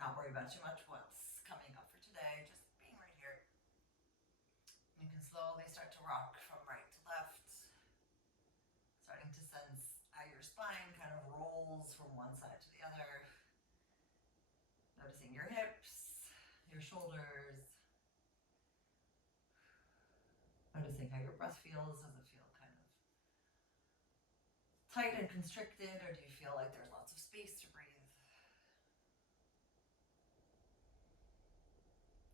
Not worry about too much what's coming up for today, just being right here. You can slowly start to rock from right to left, starting to sense how your spine kind of rolls from one side to the other. Noticing your hips, your shoulders. Noticing how your breath feels. Does it feel kind of tight and constricted, or do you feel like there's lots of space to breathe?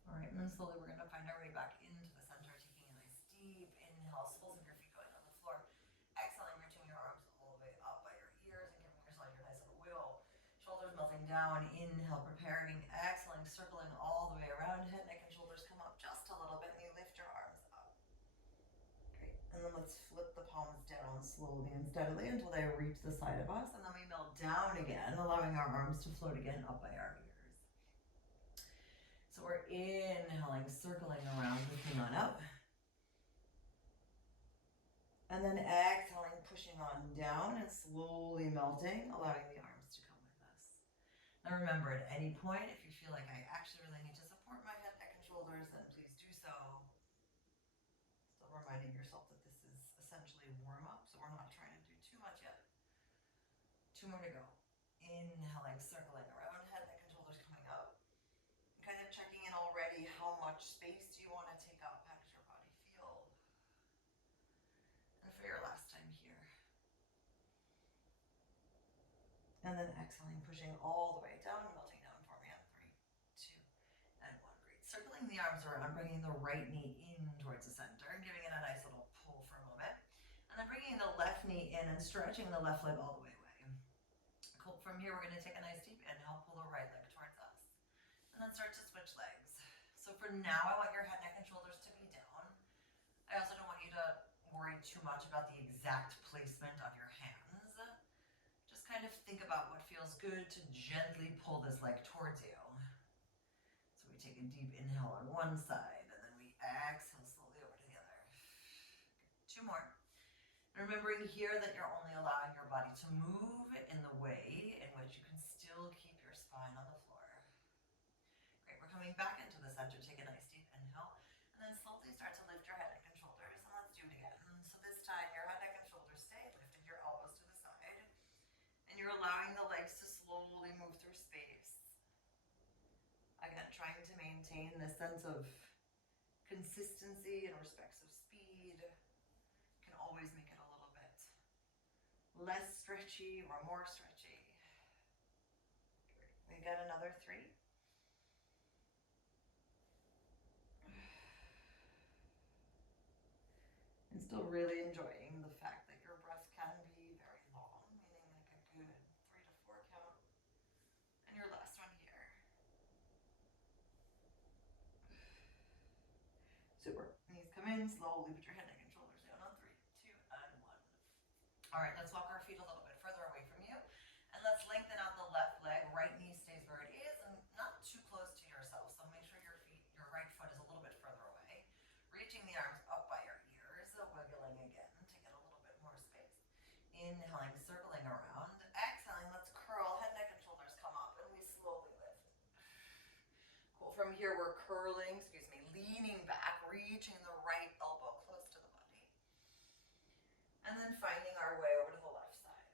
All right, and then slowly we're going to find our way back into the center, taking a nice deep inhale, soles of your feet going on the floor. Exhaling, reaching your arms all the way up by your ears and giving yourself your nice little wiggle. Shoulders melting down, inhale, preparing, exhaling, circling all the way around. Head, neck, and shoulders come up just a little bit, and you lift your arms up. Great, and then let's flip the palms down slowly and steadily until they reach the side of us, and then we melt down again, allowing our arms to float again up by our ears. So we're inhaling, circling around, lifting on up. And then exhaling, pushing on down and slowly melting, allowing the arms to come with us. Now remember, at any point, if you feel like I actually really need to support my head, neck, and shoulders, then please do so. Still reminding yourself that this is essentially warm up, so we're not trying to do too much yet. 2 more to go. Inhaling, circling around, head, neck, and shoulders coming up. Kind of checking in already, how much space do you want to take up? How does your body feel? And for your last time here. And then exhaling, pushing all the way down, melting down for me on 3, 2, and 1. Great. Circling the arms around, bringing the right knee in towards the center and giving it a nice little pull for a moment. And then bringing the left knee in and stretching the left leg all the way away. Cool. From here, we're going to take a nice deep inhale, pull the right leg towards us. And then start to switch legs. So for now, I want your head, neck, and shoulders to be down. I also don't want you to worry too much about the exact placement of your hands. Just kind of think about what feels good to gently pull this leg towards you. So we take a deep inhale on one side, and then we exhale slowly over to the other. 2 more. And remembering here that you're only allowing your body to move in the way in which you can still keep your spine on the floor. Great, we're coming back into the center. Take a nice deep inhale, and then slowly start to lift your head, neck, and shoulders, and let's do it again. So this time, your head, neck, and shoulders stay lifted, your elbows to the side, and you're allowing the legs to slowly move through space. Again, trying to maintain this sense of consistency in respects of speed. Can always make it a little bit less stretchy or more stretchy. Great. We got another 3. And still really enjoying the fact that your breath can be very long, meaning like a good 3 to 4 count. And your last one here. Super. Knees come in, slowly put your head, neck, and shoulders down on 3, 2, and 1. All right, let's walk our feet a little bit further away from you. And let's lengthen out the left leg. Right knee stays where it is and not too close to yourself. So make sure your right foot is a little bit further away. Reaching the arms up by your ears, wiggling again to get a little bit more space. Inhaling, circling around. Exhaling, let's curl, head, neck, and shoulders come up, and we slowly lift. Cool, from here we're curling, leaning back, reaching the right elbow close to the body. And then finding our way over to the left side.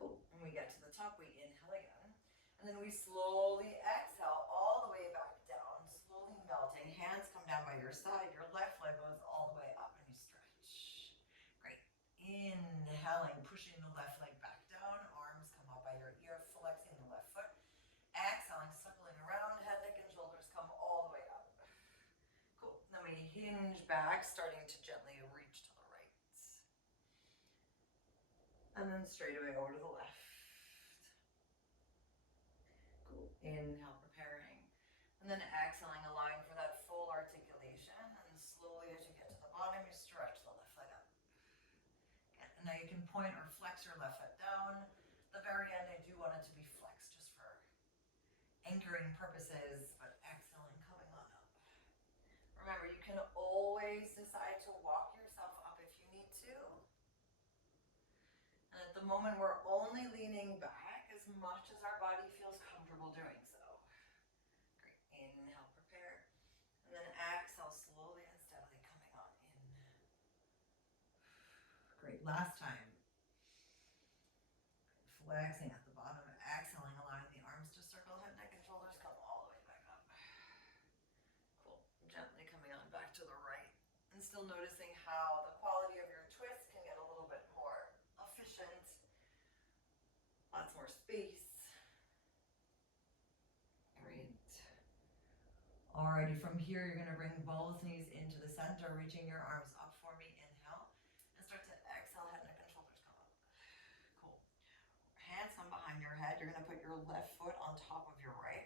Cool, and we get to the top, we inhale again. And then we slowly exhale all the way back down, slowly melting. Hands come down by your side. Your left leg goes all the way up and you stretch. Great. Inhaling, pushing the left leg back down. Arms come up by your ear, flexing the left foot. Exhaling, circling around. Head, neck, and shoulders come all the way up. Cool. Then we hinge back, starting to gently reach to the right. And then straight away over to the left. Cool. Inhale, preparing. And then exhaling, allowing for that full articulation. And slowly as you get to the bottom, you stretch the left leg up. And now you can point or flex your left foot down. The very end, I do want it to be flexed just for anchoring purposes, but exhaling, coming on up. Remember, you can always decide to walk yourself up if you need to. And at the moment, we're only leaning back as much as our body feels comfortable doing so. Great. Inhale, prepare. And then exhale, slowly and steadily coming on in. Great. Last time. Flexing at the bottom, exhaling, allowing the arms to circle, head, neck, and shoulders come all the way back up. Cool. Gently coming on back to the right. And still noticing how the quality of your twist can get a little bit more efficient. Lots more space. Great. Alrighty, from here you're going to bring both knees into the center, reaching your arms up for me. Inhale. And start to exhale, head, neck, and shoulders come up. Cool. Hands come behind your head. You're going to put your left foot on top of your right.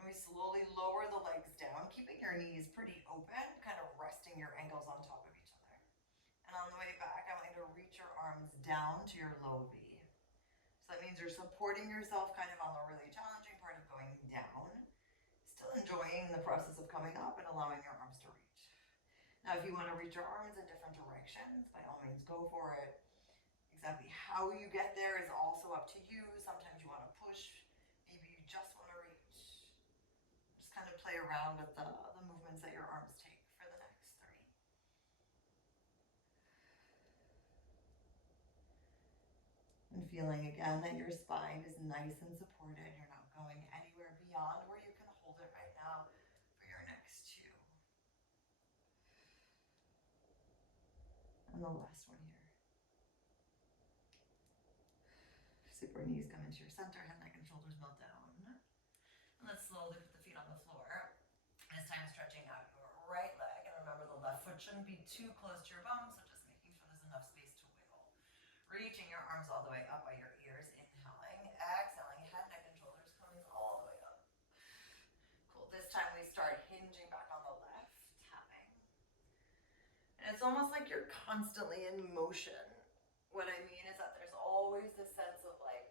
And we slowly lower the legs down, keeping your knees pretty open, kind of resting your ankles on top of each other. And on the way back, I want you to reach your arms down to your low V. So that means you're supporting yourself kind of on the really challenging part of going down, still enjoying the process of coming up and allowing your arms to reach. Now, if you want to reach your arms in different directions, by all means, go for it. Exactly how you get there is also up to you. Sometimes you want to push, maybe you just want to reach. Just kind of play around with the movements that your arms take for the next 3. And feeling again that your spine is nice and supported. You're not going anywhere beyond where you can hold it right now for your next 2. And the last one here. Super. Knees come into your center, head, neck, and shoulders melt down. And let's slowly put the feet on the floor. This time stretching out your right leg. And remember, the left foot shouldn't be too close to your bum, so just making sure there's enough space to wiggle. Reaching your arms all the way up by your ears. Inhaling, exhaling, head, neck, and shoulders coming all the way up. Cool. This time we start hinging back on the left, tapping. And it's almost like you're constantly in motion. What I mean is that there's always this sense of like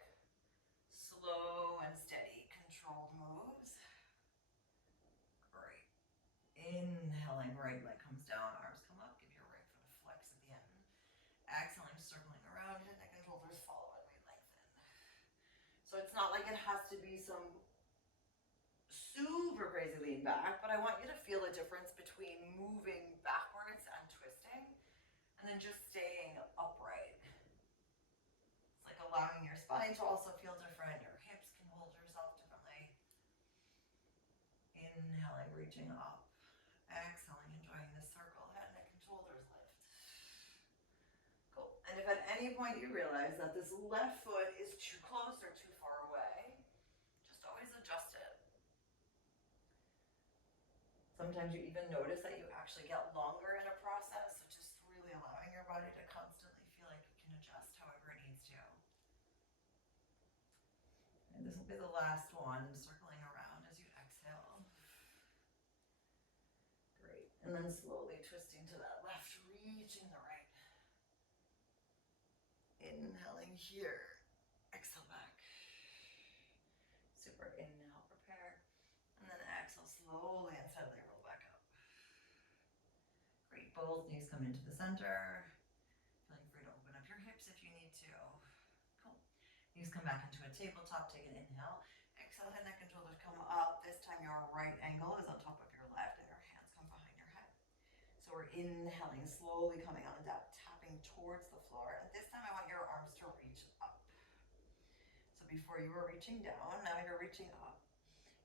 slow and steady, controlled moves. Great. Inhaling, right leg comes down, arms come up, give your right foot a flex at the end. Exhaling, circling around, head, neck, and shoulders follow and we lengthen. So it's not like it has to be some super crazy lean back, but I want you to feel a difference between moving backwards and twisting and then just staying upright. It's like allowing your spine to also feel different. Your hips can hold yourself differently. Inhaling, reaching up. Exhaling, enjoying the circle. Head, neck, and shoulders lift. Cool. And if at any point you realize that this left foot is too close or too far away, just always adjust it. Sometimes you even notice that you actually get longer in a process, so just really allowing your body to constantly feel like it can adjust however it needs to. And this will be the last one, circling around as you exhale. Great. And then slowly twisting to that left, reaching the right. Inhaling here. Exhale back. Super. Inhale, prepare. And then exhale, slowly and steadily roll back up. Great. Both knees come into the center. Feeling free to open up your hips if you need to. Cool. Knees come back into a tabletop. Take an inhale. Exhale, head, neck, and shoulders come up. This time your right ankle is on top of your left and your hands come behind your head. So we're inhaling, slowly coming on down, tapping towards the floor. And this time I want your arms to reach up. So before you were reaching down, now you're reaching up.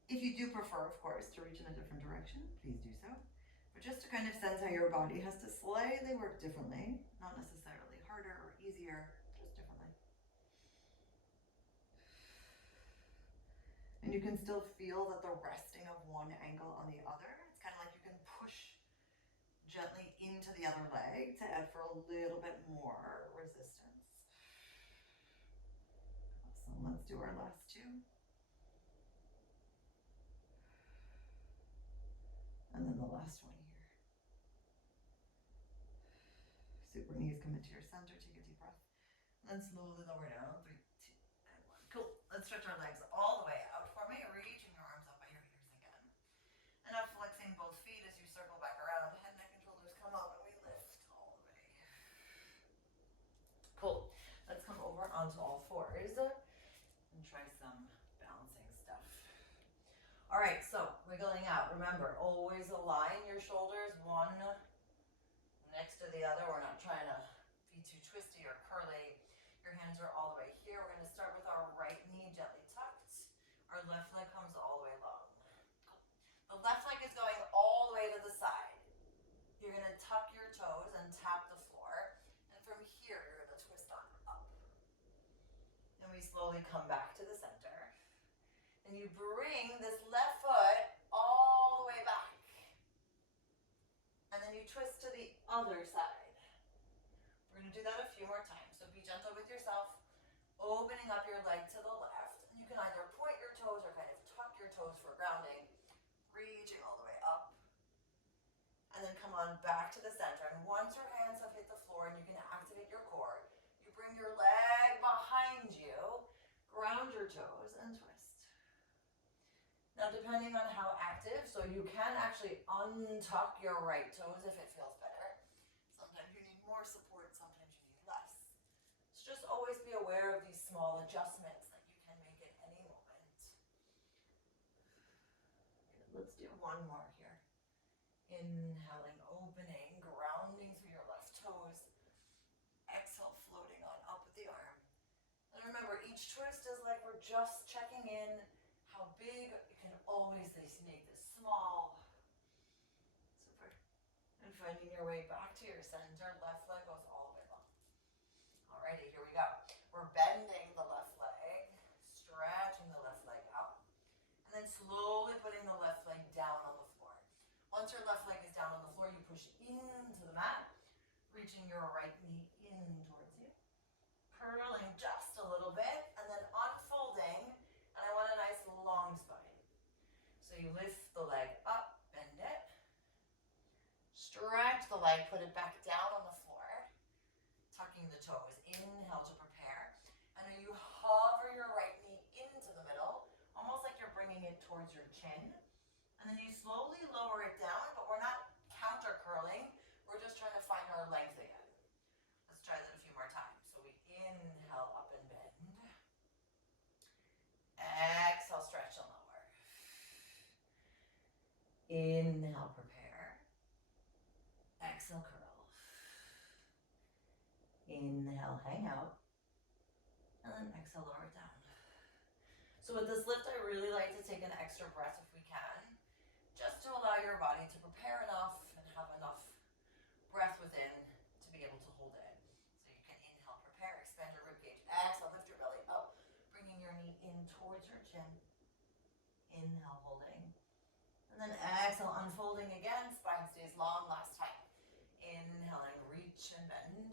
If you do prefer, of course, to reach in a different direction, please do so. But just to kind of sense how your body has to slightly work differently, not necessarily harder or easier, just differently. And you can still feel that the resting of one ankle on the other, it's kind of like you can push gently into the other leg to add for a little bit more resistance. Awesome. Let's do our last 2. And then the last one here. Super. Knees come into your center. Take a deep breath. And then slowly lower down. 3, 2, and 1. Cool. Let's stretch our legs all the way out for me. Reaching your arms up by your ears again. And now flexing both feet as you circle back around. Head, neck, and shoulders come up and we lift all the way. Cool. Let's come over onto all fours and try some All right, so wiggling out. Remember, always align your shoulders one next to the other. We're not trying to be too twisty or curly. Your hands are all the way here. We're going to start with our right knee gently tucked. Our left leg comes all the way long. The left leg is going all the way to the side. You're going to tuck your toes and tap the floor. And from here, you're going to twist on up. And we slowly come back to the center. And you bring this left foot all the way back. And then you twist to the other side. We're going to do that a few more times. So be gentle with yourself, opening up your leg to the left. And you can either point your toes or kind of tuck your toes for grounding, reaching all the way up. And then come on back to the center. And once your hands have hit the floor and you can activate your core, you bring your leg behind you, ground your toes, and twist. Now, depending on how active, so you can actually untuck your right toes if it feels better. Sometimes you need more support, sometimes you need less. So just always be aware of these small adjustments that you can make at any moment. Let's do one more here. Inhaling, opening, grounding through your left toes. Exhale, floating on up with the arm. And remember, each twist is like we're just checking in how big. You can always make this small. Super. And finding your way back to your center. Left leg goes all the way long. Alrighty, here we go. We're bending the left leg, stretching the left leg out, and then slowly putting the left leg down on the floor. Once your left leg is down on the floor, you push into the mat, reaching your right knee in towards you. Curling just a little bit, and then unfolding, and I want a nice long spine. So you lift the leg up, bend it, stretch the leg, put it back down on the floor, tucking the toes. Inhale to prepare, and then you hover your right knee into the middle, almost like you're bringing it towards your chin, and then you slowly lower it down, but we're not counter curling, we're just trying to find our length again. Let's try that a few more times. So we inhale up and bend. Exhale, stretch and lower. Inhale, prepare. Exhale, curl. Inhale, hang out. And then exhale, lower it down. So with this lift, I really like to take an extra breath if we can, just to allow your body to prepare enough and have enough breath within to be able to hold it. So you can inhale, prepare, expand your ribcage. Exhale, lift your belly up, bringing your knee in towards your chin. Inhale, holding. And then exhale, unfolding again. Spine stays long. Last time. Inhaling, reach and bend.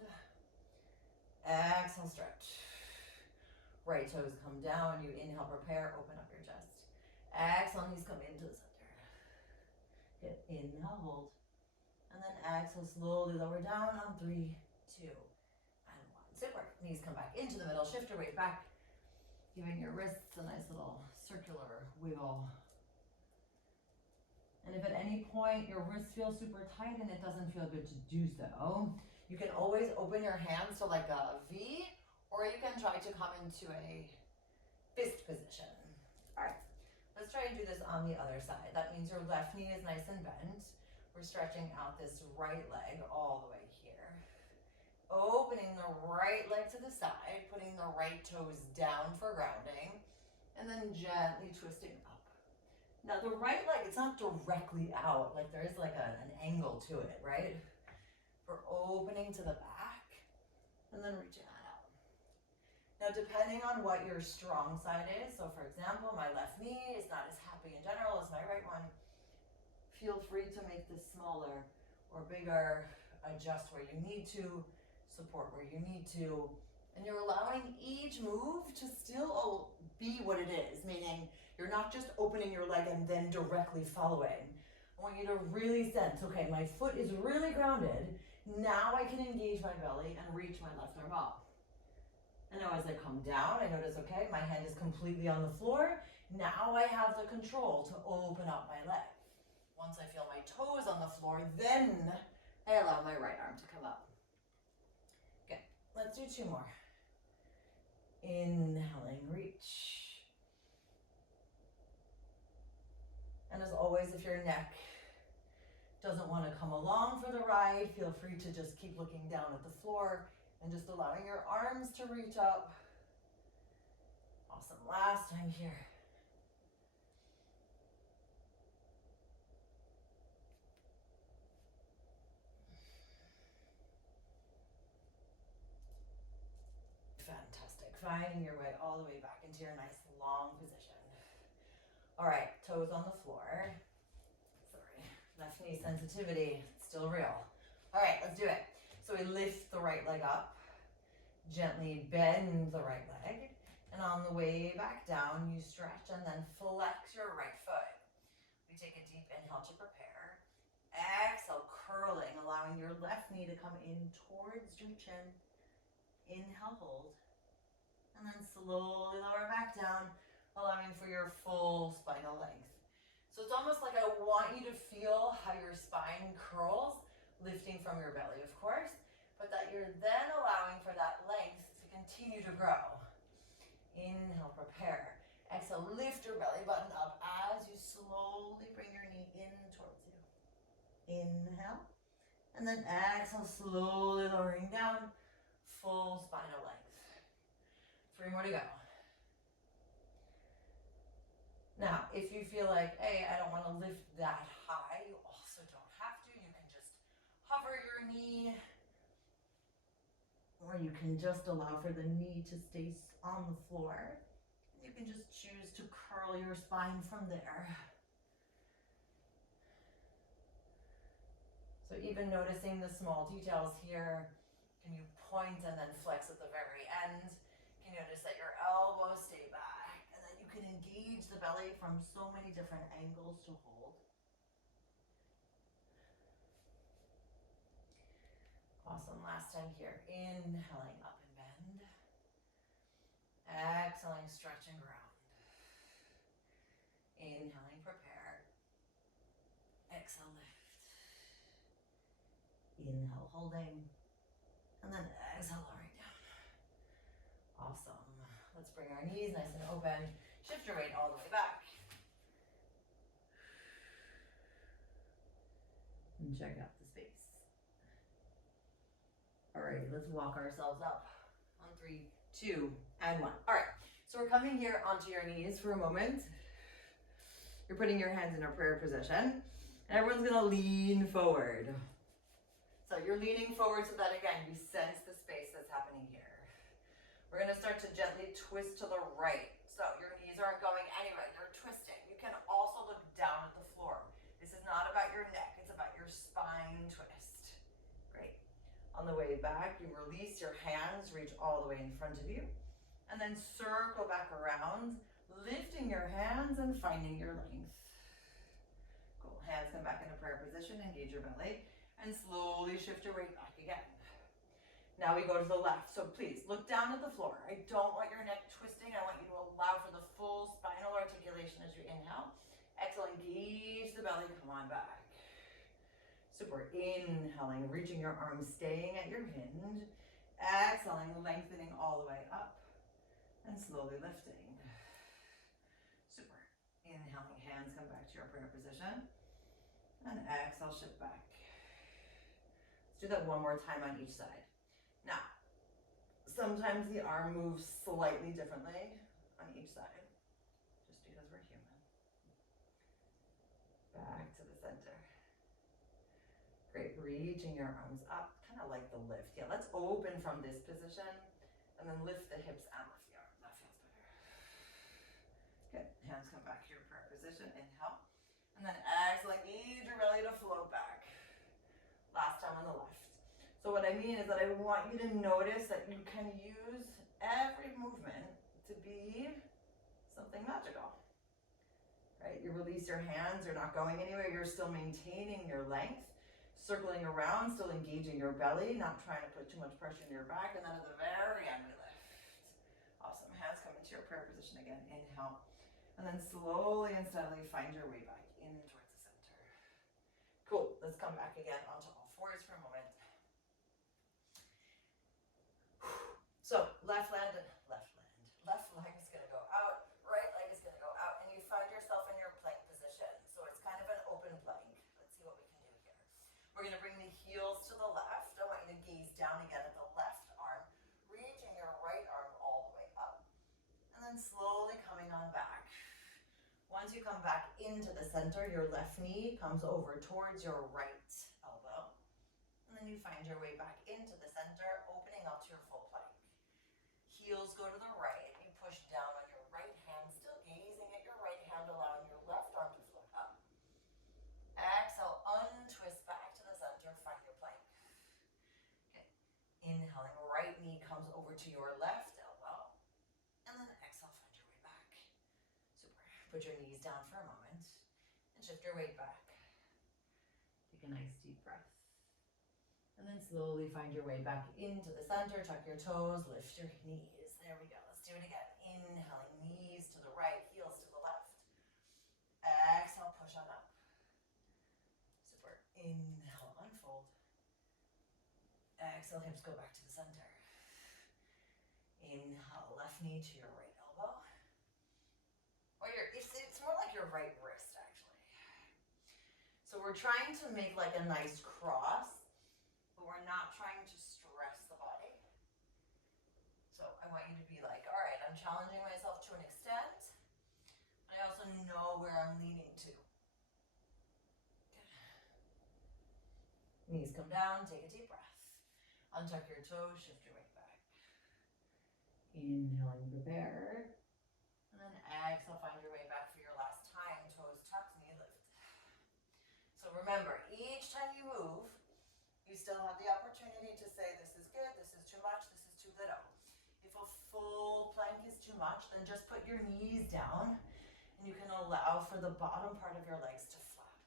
Exhale, stretch. Right toes come down. You inhale, prepare, open up your chest. Exhale, knees come into the center. Good. Inhale, hold. And then exhale, slowly lower down on 3, 2, and 1. Super. Knees come back into the middle. Shift your weight back. Giving your wrists a nice little circular wiggle. And if at any point your wrists feel super tight and it doesn't feel good to do so, you can always open your hands to like a V, or you can try to come into a fist position. All right, let's try and do this on the other side. That means your left knee is nice and bent. We're stretching out this right leg all the way here. Opening the right leg to the side, putting the right toes down for grounding, and then gently twisting up. Now the right leg, it's not directly out, like there is like an angle to it, right? We're opening to the back, and then reaching that out. Now depending on what your strong side is, so for example, my left knee is not as happy in general as my right one, feel free to make this smaller or bigger, adjust where you need to, support where you need to, and you're allowing each move to still be what it is, meaning you're not just opening your leg and then directly following. I want you to really sense, okay, my foot is really grounded. Now I can engage my belly and reach my left arm up. And now as I come down, I notice, okay, my hand is completely on the floor. Now I have the control to open up my leg. Once I feel my toes on the floor, then I allow my right arm to come up. Okay, let's do 2 more. Inhaling, reach. if your neck doesn't want to come along for the ride, feel free to just keep looking down at the floor and just allowing your arms to reach up. Awesome. Last time here. Fantastic. Finding your way all the way back into your nice long position. All right, toes on the floor. Sorry, left knee sensitivity, still real. All right, let's do it. So we lift the right leg up, gently bend the right leg, and on the way back down, you stretch and then flex your right foot. We take a deep inhale to prepare. Exhale, curling, allowing your left knee to come in towards your chin. Inhale, hold, and then slowly lower back down, allowing for your full spinal length. So it's almost like I want you to feel how your spine curls, lifting from your belly, of course, but that you're then allowing for that length to continue to grow. Inhale, prepare. Exhale, lift your belly button up as you slowly bring your knee in towards you. Inhale, and then exhale, slowly lowering down, full spinal length. 3 more to go. Now, if you feel like, hey, I don't want to lift that high, you also don't have to. You can just hover your knee, or you can just allow for the knee to stay on the floor. You can just choose to curl your spine from there. So even noticing the small details here, can you point and then flex at the very end? Can you notice that your elbows stay back and that you can engage the belly from so many different angles to hold? Awesome. Last time here. Inhaling up and bend. Exhaling, stretch and ground. Inhaling, prepare. Exhale, lift. Inhale, holding. And then exhale, lowering down. Awesome. Let's bring our knees nice and open. Shift your weight all the way back. And check out the space. Alrighty, let's walk ourselves up. On 3, 2, and 1. Alright, so we're coming here onto your knees for a moment. You're putting your hands in a prayer position. And everyone's gonna lean forward. So you're leaning forward so that, again, you sense the space that's happening here. We're gonna start to gently twist to the right. So your knees aren't going anywhere, they're twisting. You can also look down at the floor. This is not about your neck, it's about your spine twist. Great. On the way back, you release your hands, reach all the way in front of you, and then circle back around, lifting your hands and finding your length. Cool. Hands come back into prayer position, engage your belly, and slowly shift your weight back again. Now we go to the left. So please look down at the floor. I don't want your neck twisting. I want you to allow for the full spinal articulation as you inhale. Exhale, engage the belly, come on back. Super. Inhaling, reaching your arms, staying at your hinge. Exhaling, lengthening all the way up and slowly lifting. Super. Inhaling, hands come back to your prayer position. And exhale, shift back. Let's do that one more time on each side. Now, sometimes the arm moves slightly differently on each side, just because we're human. Back to the center. Great, reaching your arms up, kind of like the lift. Yeah, let's open from this position, and then lift the hips and lift the arms. That feels better. Good, hands come back to your prayer position, inhale. And then exhale, engage your belly to float back. Last time on the left. So what I mean is that I want you to notice that you can use every movement to be something magical, right? You release your hands, you're not going anywhere, you're still maintaining your length, circling around, still engaging your belly, not trying to put too much pressure in your back, and then at the very end we lift. Awesome, hands come into your prayer position again, inhale, and then slowly and steadily find your way back in towards the center. Cool, let's come back again onto all fours for a moment. So left leg is gonna go out, right leg is gonna go out, and you find yourself in your plank position. So it's kind of an open We're going to bring the heels to the left. I want you to gaze down again at the left arm, reaching your right arm all the way up, and then slowly coming on back. Once you come back into the center, your left knee comes over towards your right elbow, and then you find your way back into the center, opening up to your full plank. Heels go to the right, you push down on your right hand, still gazing at your right hand, allowing your left arm to float up. Exhale, untwist back to the center, find your plank. Okay. Inhaling, right knee comes over to your left elbow, and then exhale, find your way back. Super. Put your knees down for a moment, and shift your weight back. Take a nice deep breath. And then slowly find your way back into the center, tuck your toes, lift your knees. There we go, let's do it again. Inhaling, knees to the right, heels to the left. Exhale, push on up. Super. Inhale, unfold. Exhale, hips go back to the center. Inhale, left knee to your right elbow. Or it's more like your right wrist, actually. So we're trying to make like a nice cross, but we're not trying to stress the body. So I want you to be like, all right, I'm challenging myself to an extent, but I also know where I'm leaning to. Knees come down, take a deep breath. Untuck your toes, shift your weight back. Inhaling, prepare. And then exhale, find your way back for your last time. Toes tucked, knee lift. So remember, each time you move, you still have the opportunity to say, this is good, this is too much, this is too little. If a full plank is too much, then just put your knees down and you can allow for the bottom part of your legs to flap.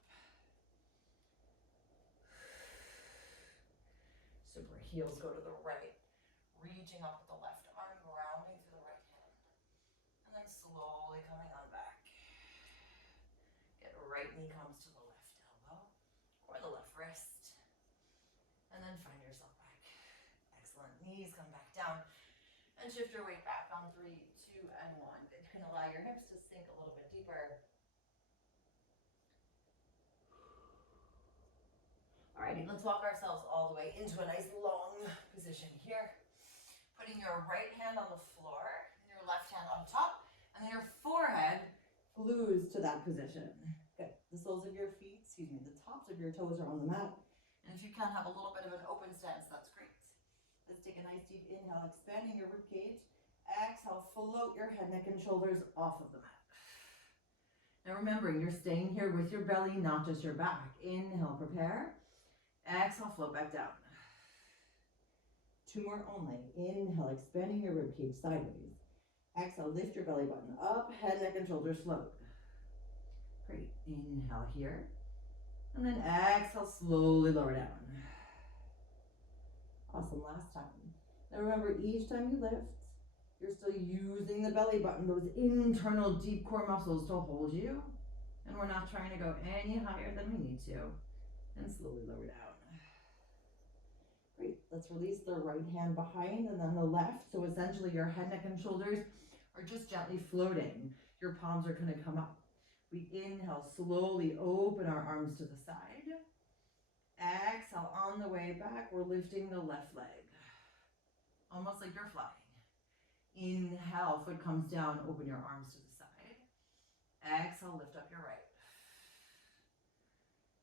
Super. Heels go to the right, reaching up with the left arm, grounding through the right hand. And then slowly coming on back. Get right knee comes to the left elbow or the left wrist. And then find yourself back. Excellent. Knees come back down. And shift your weight back on 3, 2, and 1. Good. You can allow your hips to sink a little bit deeper. Alrighty, let's walk ourselves all the way into a nice long position here. Putting your right hand on the floor, and your left hand on top, and then your forehead glues to that position. Good. The soles of your feet, the tops of your toes are on the mat. And if you can have a little bit of an open stance, that's great. Let's take a nice deep inhale, expanding your rib cage. Exhale, float your head, neck, and shoulders off of the mat. Now remembering, you're staying here with your belly, not just your back. Inhale, prepare. Exhale, float back down. 2 more only. Inhale, expanding your rib cage sideways. Exhale, lift your belly button up, head, neck, and shoulders float. Great. Inhale here. And then exhale, slowly lower down. Awesome, last time. Now remember, each time you lift, you're still using the belly button, those internal deep core muscles to hold you. And we're not trying to go any higher than we need to. And slowly lower down. Great, let's release the right hand behind and then the left. So essentially your head, neck, and shoulders are just gently floating. Your palms are gonna come up. We inhale, slowly open our arms to the side. Exhale, on the way back, we're lifting the left leg. Almost like you're flying. Inhale, foot comes down, open your arms to the side. Exhale, lift up your right.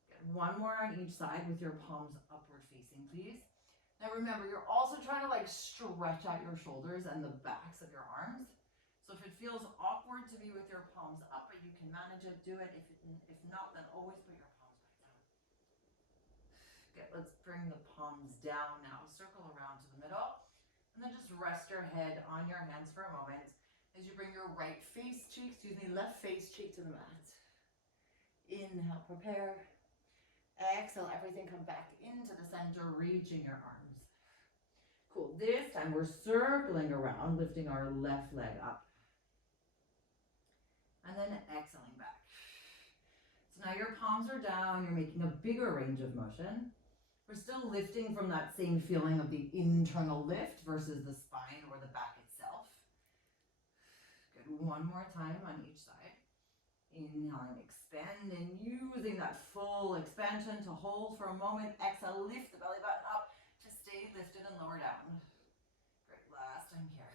Get 1 more on each side with your palms upward facing, please. Now remember, you're also trying to like stretch out your shoulders and the backs of your arms. So if it feels awkward to be with your palms up, but you can manage it, do it. If not, then always put your palms back down. Okay, let's bring the palms down now. Circle around to the middle. And then just rest your head on your hands for a moment as you bring your left face cheek to the mat. Inhale, prepare. Exhale, everything come back into the center, reaching your arms. Cool, this time we're circling around, lifting our left leg up. And then exhaling back. So now your palms are down, you're making a bigger range of motion. We're still lifting from that same feeling of the internal lift versus the spine or the back itself. Good, 1 more time on each side. Inhaling, expand and using that full expansion to hold for a moment. Exhale, lift the belly button up to stay lifted and lower down. Great, last time here.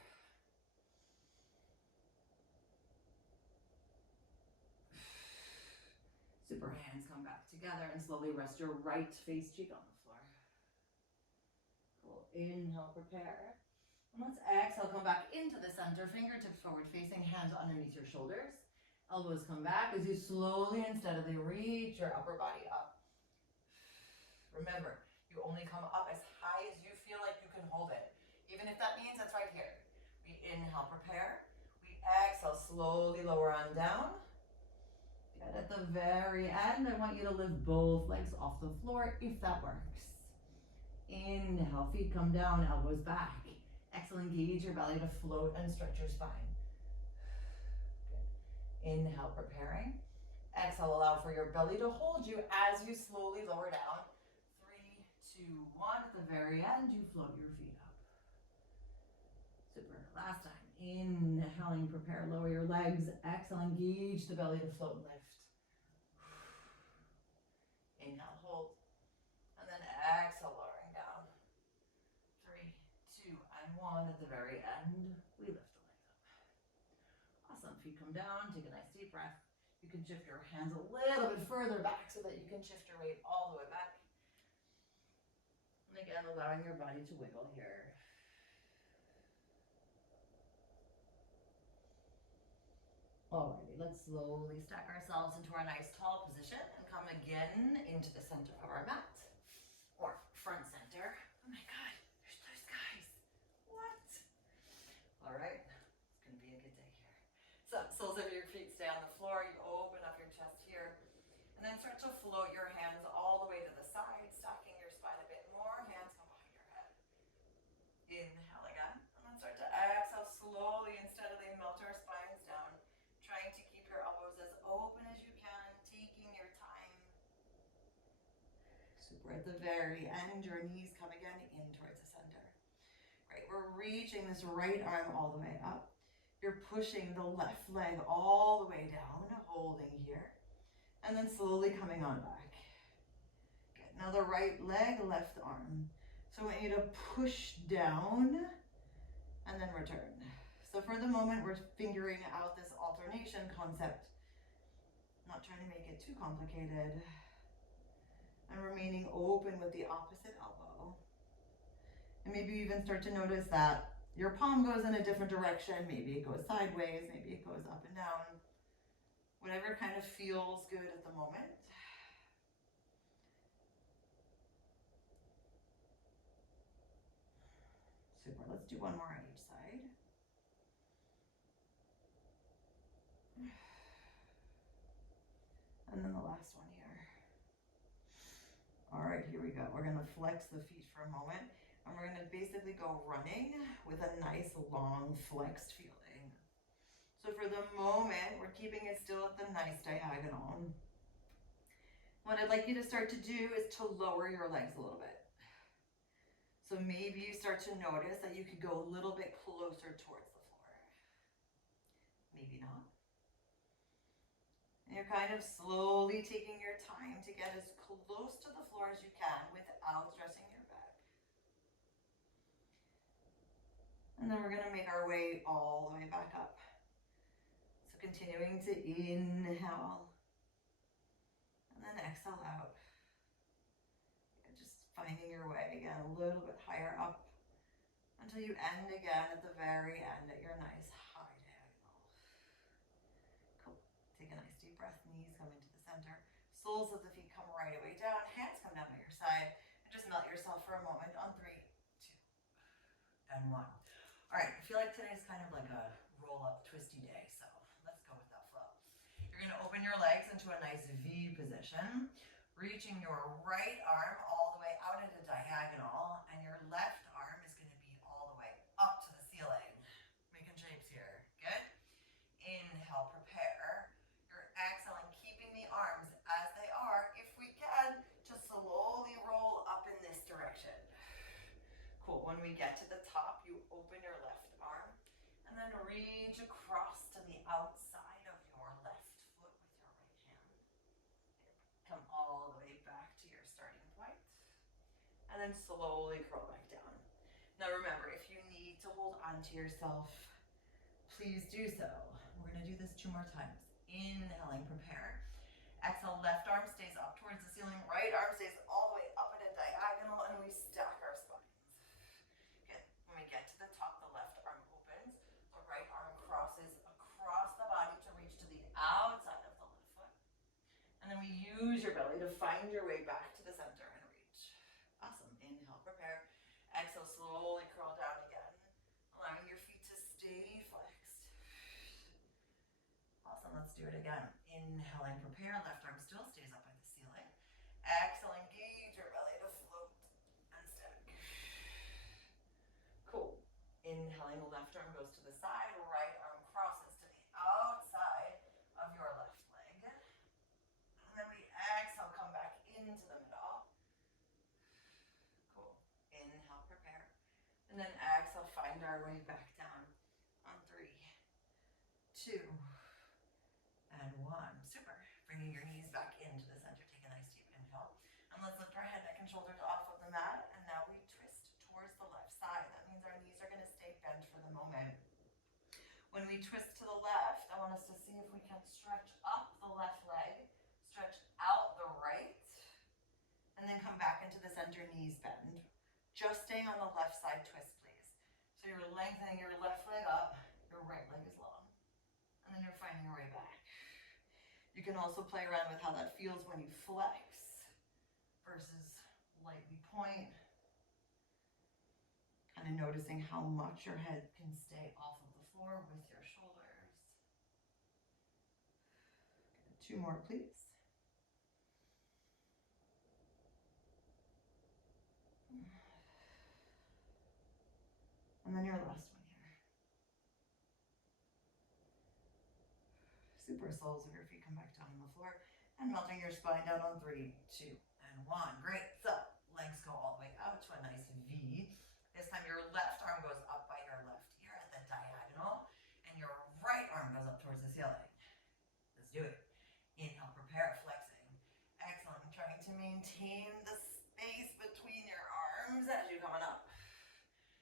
Super, hands come back together and slowly rest your right face cheek on the floor. Cool, inhale, prepare. And let's exhale, come back into the center, fingertips forward facing, hands underneath your shoulders. Elbows come back as you slowly and steadily reach your upper body up. Remember, you only come up as high as you feel like you can hold it, even if that means it's right here. We inhale, prepare. We exhale, slowly lower on down. Good. At the very end, I want you to lift both legs off the floor if that works. Inhale, feet come down, elbows back. Exhale, engage your belly to float and stretch your spine. Good. Inhale, preparing. Exhale, allow for your belly to hold you as you slowly lower down. 3, 2, 1. At the very end, you float your feet up. Super. Last time. Inhaling, prepare, lower your legs. Exhale, engage the belly to float and lift. Inhale, hold. And then exhale, lowering down. 3, 2, and 1. At the very end, we lift the legs up. Awesome. Feet come down. Take a nice deep breath. You can shift your hands a little bit further back so that you can shift your weight all the way back. And again, allowing your body to wiggle here. Alrighty, let's slowly stack ourselves into our nice tall position and come again into the center of our mat. Or front center. Oh my God, there's blue skies. What? Alright, it's going to be a good day here. So, soles of your feet stay on the floor. You open up your chest here. And then start to float your hands all the way to the side, stacking your spine a bit more. Hands come behind your head. Inhale again. And then start to exhale slowly and steadily, melt our spines down. Trying to keep your elbows as open as you can, taking your time. Super. At the very end, your knees come again in towards the center. Great. We're reaching this right arm all the way up. You're pushing the left leg all the way down, holding here. And then slowly coming on back. Good. Now the right leg, left arm. So I want you to push down and then return. So for the moment, we're figuring out this alternation concept. Not trying to make it too complicated. And remaining open with the opposite elbow. And maybe you even start to notice that your palm goes in a different direction. Maybe it goes sideways, maybe it goes up and down. Whatever kind of feels good at the moment. Super, let's do one more on each side. And then the last one here. All right, here we go. We're gonna flex the feet for a moment. And we're gonna basically go running with a nice long flexed feeling. So for the moment, we're keeping it still at the nice diagonal. What I'd like you to start to do is to lower your legs a little bit. So maybe you start to notice that you could go a little bit closer towards the floor. Maybe not. And you're kind of slowly taking your time to get as close to the floor as you can without stressing your back. And then we're going to make our way all the way back up. So continuing to inhale. And then exhale out. Just finding your way again a little bit higher up until you end again at the very end at your nice high diagonal. Cool. Take a nice deep breath. Knees come into the center. Soles of the feet come right away down. Hands come down by your side. And just melt yourself for a moment on 3, 2, and 1. All right. I feel like today's kind of like a roll-up twisty day. So let's go with that flow. You're going to open your legs into a nice V position. Reaching your right arm all the way out at a diagonal, and your left arm is going to be all the way up to the ceiling. Making shapes here. Good. Inhale, prepare. You're exhaling, keeping the arms as they are. If we can, just slowly roll up in this direction. Cool. When we get to the top, you open your left arm, and then reach across to the outside of your left foot with and then slowly curl back down. Now remember, if you need to hold on to yourself, please do so. We're gonna do this 2 more times. Inhaling, prepare. Exhale, left arm stays up towards the ceiling, right arm stays all the way up at a diagonal, and we stack our spines. Good. When we get to the top, the left arm opens, the right arm crosses across the body to reach to the outside of the left foot. And then we use your belly to find your way back to the center and reach. Awesome. Inhale, prepare. Exhale, slowly curl down again, allowing your feet to stay flexed. Awesome. Let's do it again. Inhaling, prepare. Left arm still stays up at the ceiling. Exhale, engage your belly to float and stack. Cool. Inhaling, left arm goes to the side, right arm crosses to the outside of your left leg. And then we exhale, come back into the middle. Cool. Inhale, prepare. And then exhale, find our way back down on 3, 2, and 1. Super. Bringing your knees back into the center. Take a nice deep inhale. And let's lift our head, neck, and shoulders off of the mat. And now we twist towards the left side. That means our knees are going to stay bent for the moment. When we twist to the left, I want us to see if we can stretch up the left leg, stretch out the right, and then come back into the center, knees bend. Just staying on the left side twist, please. So you're lengthening your left leg up, your right leg is long, and then you're finding your way back. You can also play around with how that feels when you flex versus lightly point. Kind of noticing how much your head can stay off of the floor with your shoulders. 2 more, please. And then your last one here. Super. Soles of your feet come back down on the floor and melting your spine down on 3, 2, and 1. Great. So legs go all the way out to a nice V. This time your left arm goes up by your left ear at the diagonal, and your right arm goes up towards the ceiling. Let's do it. Inhale, prepare, flexing. Excellent. Trying to maintain the space between your arms as you're coming up.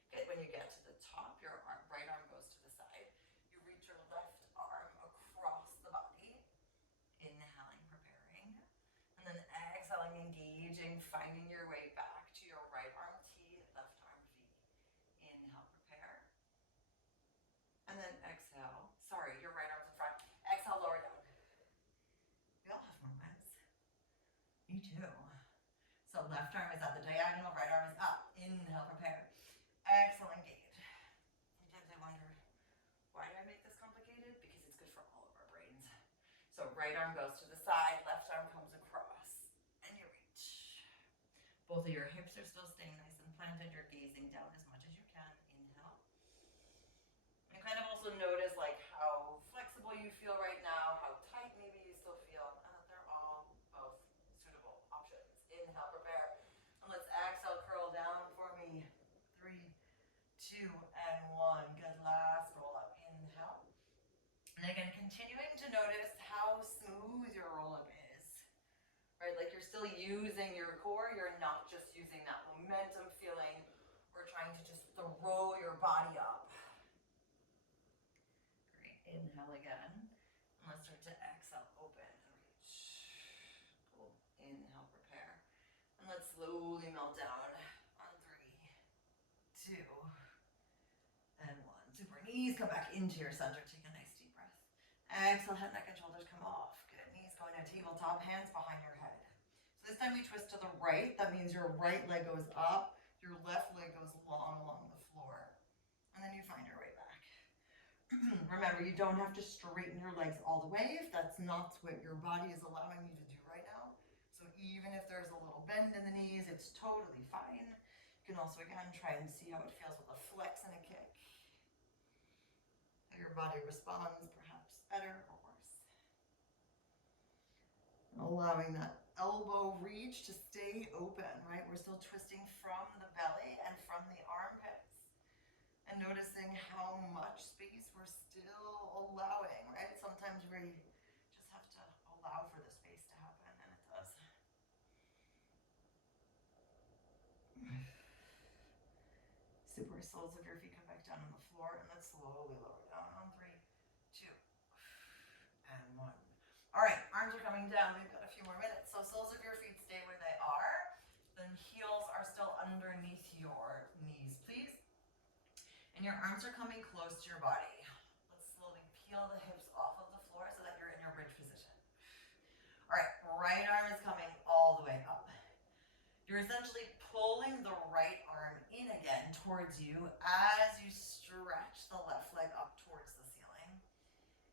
Good. When you get to the top, your right arm goes to the side. You reach your left arm across the body. Inhaling, preparing. And then exhaling, engaging, finding your way back to your right arm T, left arm V. Inhale, prepare. And then exhale. Sorry, your right arm's in front. Exhale, lower down. We all have moments. Me too. So left arm is at the diagonal, right arm is up. Inhale, prepare. Exhale, engage. Sometimes I wonder, why do I make this complicated? Because it's good for all of our brains. So right arm goes to the side, left arm comes across, and you reach. Both of your hips are still staying nice and planted. You're gazing down as much as you can. Inhale. And kind of also notice like how flexible you feel right now, how tight maybe you still feel, and that they're all both suitable options. Inhale, prepare. And let's exhale, curl down for me. 3, 2, and 1. Good. Last roll up. Inhale. And again, continuing to notice how smooth your roll up is. Right? Like you're still using your core. You're not just using that momentum feeling. We're trying to just throw your body up. Great. Inhale again. And let's start to exhale, open and reach. Cool. Inhale, prepare. And let's slowly melt down on 3, 2, and 1. Super. Knees come back into your center. Take a nice deep breath. Exhale, head, neck, and shoulders come off. Good. Knees going to tabletop, hands behind your head. So this time we twist to the right. That means your right leg goes up, your left leg goes long along the floor. And then you find your way back. Remember, you don't have to straighten your legs all the way if that's not what your body is allowing you to do right now. So even if there's a little bend in the knees, it's totally fine. You can also, again, try and see how it feels with a flex and a kick. How your body responds, perhaps better or worse. And allowing that elbow reach to stay open, right? We're still twisting from the belly and from the armpits. And noticing how much space we're still allowing, right? Sometimes we just have to allow for the space to happen, and it does. Super. Soles of your feet come back down on the floor, and then slowly lower down on 3, 2, and 1. All right, arms are coming down. We've got a few more minutes. So soles of your feet stay where they are. Then heels are still underneath your knees, please. And your arms are coming close to your body. Let's slowly peel the hips off of the floor so that you're in your bridge position. All right, right arm is coming all the way up. You're essentially pulling the right arm in again towards you as you stretch the left leg up towards the ceiling.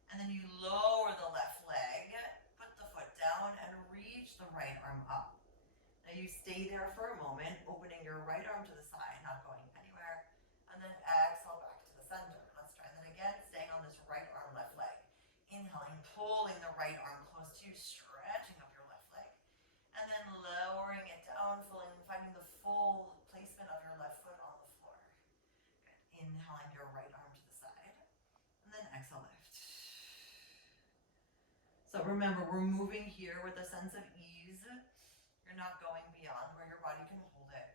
And then you lower the left leg, put the foot down, and reach the right arm up. Now you stay there for a moment, opening your right arm to the side, not going anywhere, and then exhale back to the center. Let's try that again, staying on this right arm, left leg. Inhaling, pulling the right arm close to you, stretching up your left leg, and then lowering it down, finding the full placement of your left foot on the floor. Good. Inhaling your right arm to the side, and then exhale, lift. So remember, we're moving here with a sense of ease. You're not going beyond where your body can hold it.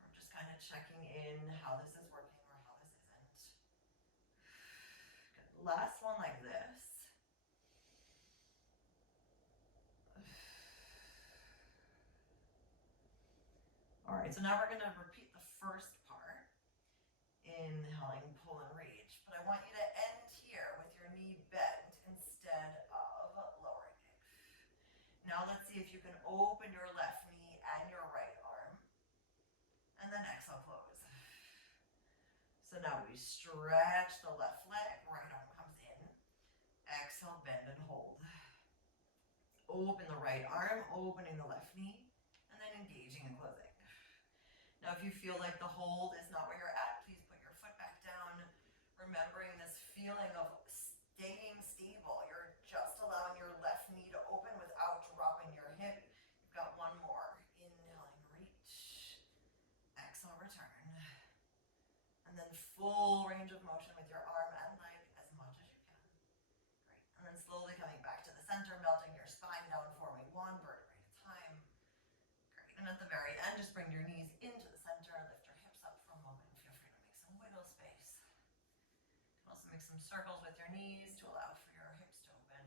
We're just kind of checking in how this is working or how this isn't. Good. Last one like this. All right, so now we're going to repeat the first part. Inhaling, pull and reach. But I want you to end here with your knee bent instead of lowering it. Now let's see if you can open your left knee and your right arm. And then exhale, close. So now we stretch the left leg, right arm comes in. Exhale, bend and hold. Open the right arm, opening the left knee, and then engaging and closing. Now if you feel like the hold is not where you're at, please put your foot back down, remembering this feeling of staying stable. You're just allowing your left knee to open without dropping your hip. You've got one more. Inhaling, reach. Exhale, return. And then full range of motion with your arm and leg as much as you can. Great. And then slowly coming back to the center, melting your spine down, forming one vertebrae at a time. Great. And at the very end, just bring your knees into the center, lift your hips up for a moment. Feel free to make some wiggle space. You can also make some circles with your knees to allow for your hips to open.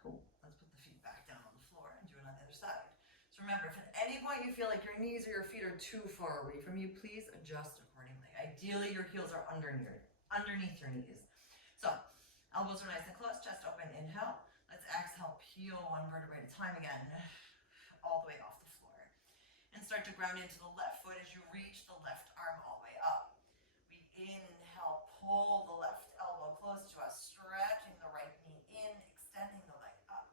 Cool. Let's put the feet back down on the floor and do it on the other side. So remember, if at any point you feel like your knees or your feet are too far away from you, please adjust accordingly. Ideally, your heels are underneath your knees. So elbows are nice and close, chest open, inhale. Let's exhale, peel one vertebrae at a time again, all the way off the floor. And start to ground into the left foot as you reach the left arm all the way up. We inhale, pull the left elbow close to us, stretching the right knee in, extending the leg up.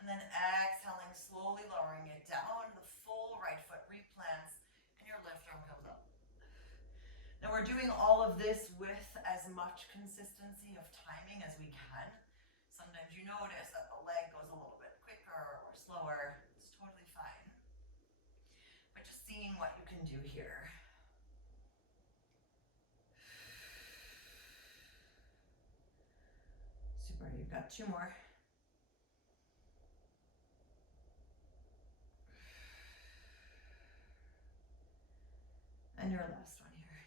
And then exhaling, slowly lowering it down, the full right foot replants, and your left arm comes up. Now we're doing all of this with as much consistency of timing as we can. Sometimes you notice that the leg goes a little bit quicker or slower. It's totally fine. But just seeing what you can do here. Super, you've got 2 more. And your last one here.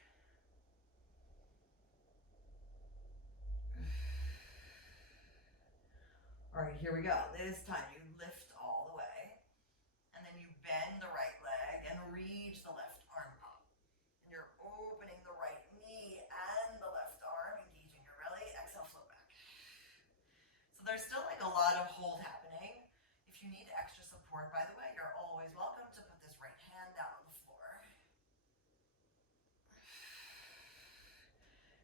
All right, here we go. This time you lift all the way, and then you bend the right leg and reach the left arm up. And you're opening the right knee and the left arm, engaging your belly. Exhale, float back. So there's still like a lot of hold happening. If you need extra support, by the way, you're always welcome to put this right hand down on the floor.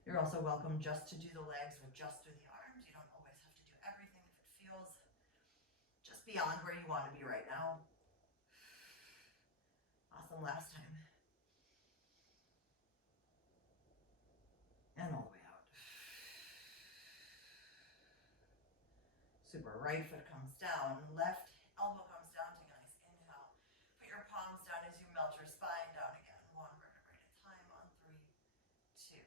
You're also welcome just to do the legs or just do the arms. You don't always have to do everything if it feels just beyond where you want to be right now. Awesome, last time. And all the way out. Super, right foot comes down, left elbow comes down, take a nice inhale. Put your palms down as you melt your spine down again. One vertebrae at a time on 3, 2,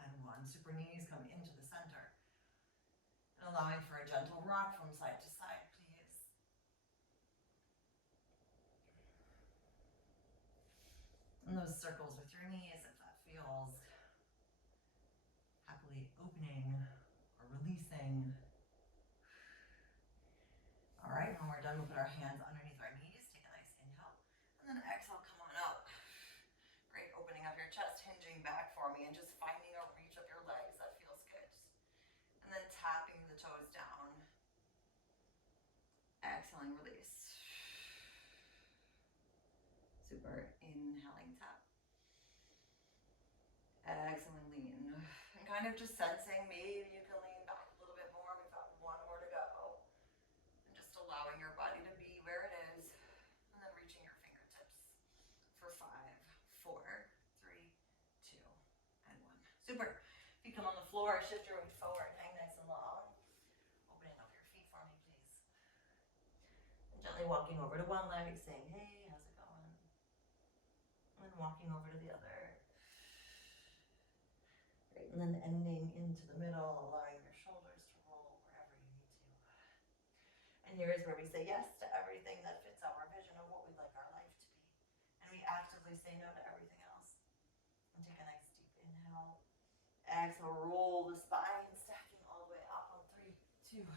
and 1. Super, knees come into the center. And allowing for a gentle rock from side to side, please. And those circles with your knees, if that feels happily opening or releasing. All right, when we're done, we'll put our hands underneath our knees. Take a nice inhale. And then exhale, come on up. Great, opening up your chest, hinging back for me, and just finding a reach of your legs. That feels good. And then tapping the toes down. Exhaling, release. Super. Inhaling, tap. Exhaling, lean. And kind of just sensing maybe you can lean back a little bit more. We've got one more to go. And just allowing your body to be where it is. And then reaching your fingertips for 5, 4, 3, 2, and 1. Super. Feet come on the floor, shift your weight forward, hang nice and long. Opening up your feet for me, please. And gently walking over to one leg, saying, hey, how's it going? And then walking over to the other. Great. And then ending into the middle, allowing your shoulders to roll wherever you need to. And here is where we say yes to everything that fits our vision of what we'd like our life to be. And we actively say no to everything else. And take a nice deep inhale. Exhale, roll the spine, stacking all the way up on 3, 2,